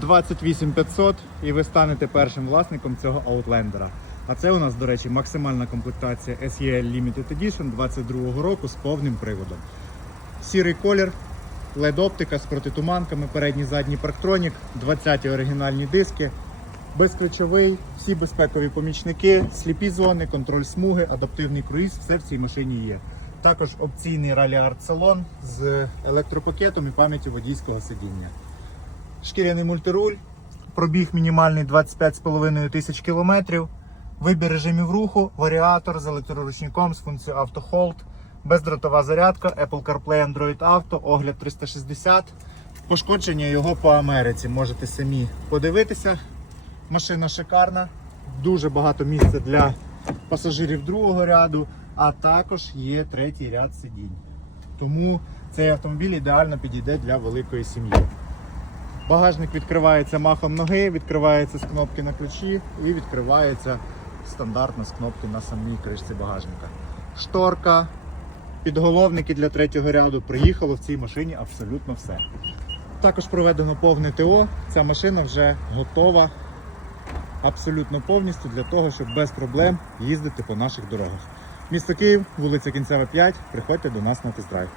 28500 і ви станете першим власником цього Outlander. А це у нас, до речі, максимальна комплектація SEL Limited Edition 22 року з повним приводом. Сірий колір, LED оптика з протитуманками, передній задній парктронік, 20 оригінальні диски, безключовий, всі безпекові помічники, сліпі зони, контроль смуги, адаптивний круїз, все в цій машині є. Також опційний Art салон з електропакетом і пам'яттю водійського сидіння. Шкіряний мультируль, пробіг мінімальний 25,5 тисяч кілометрів, вибір режимів руху, варіатор з електроручником з функцією автохолд, бездротова зарядка, Apple CarPlay, Android Auto, огляд 360. Пошкодження його по Америці. Можете самі подивитися. Машина шикарна, дуже багато місця для пасажирів другого ряду, а також є третій ряд сидінь. Тому цей автомобіль ідеально підійде для великої сім'ї. Багажник відкривається махом ноги, відкривається з кнопки на ключі і відкривається стандартно з кнопки на самій кришці багажника. Шторка, підголовники для третього ряду. Приїхало в цій машині абсолютно все. Також проведено повне ТО. Ця машина вже готова абсолютно повністю для того, щоб без проблем їздити по наших дорогах. Місто Київ, вулиця Кінцева 5. Приходьте до нас на тест-драйв.